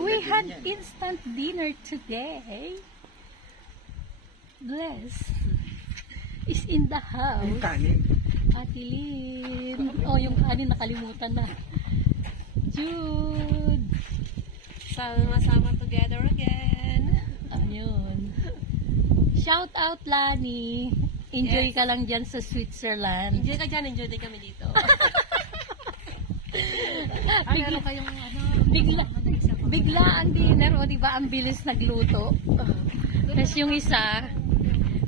We had instant dinner today. Bless is in the house. Yung kanin. Atilin. Oh, yung kanin nakalimutan na. Jude. Sama-sama together again. Ayun. Shout out, Lani. Enjoy ka lang dyan sa Switzerland. Enjoy ka dyan, enjoy din kami dito. Bigla ang dinner, o diba ang bilis nagluto. Tapos yung isa,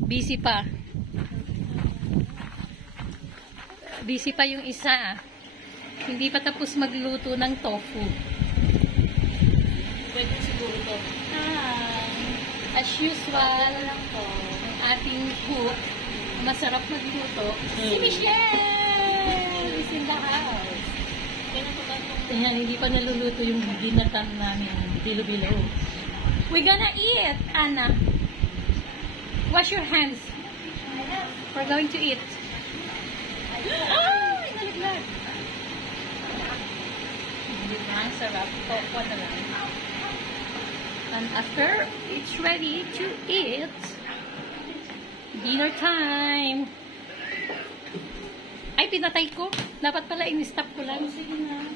busy pa. Busy pa yung isa. Hindi pa tapos magluto ng tofu. Pwede siguro to. As usual, ang ating cook, masarap magluto. Si Michelle is in the house. Ayan, hindi pa naluluto yung ginatan namin. Bilo-bilo. We're gonna eat, Anna. Wash your hands. We're going to eat. Ah! Inalaglag. Hindi na, ang sarap. Tokwa na lang. And after it's ready to eat, dinner time. Ay, pinatay ko. Dapat pala in-stop ko lang. Sige na.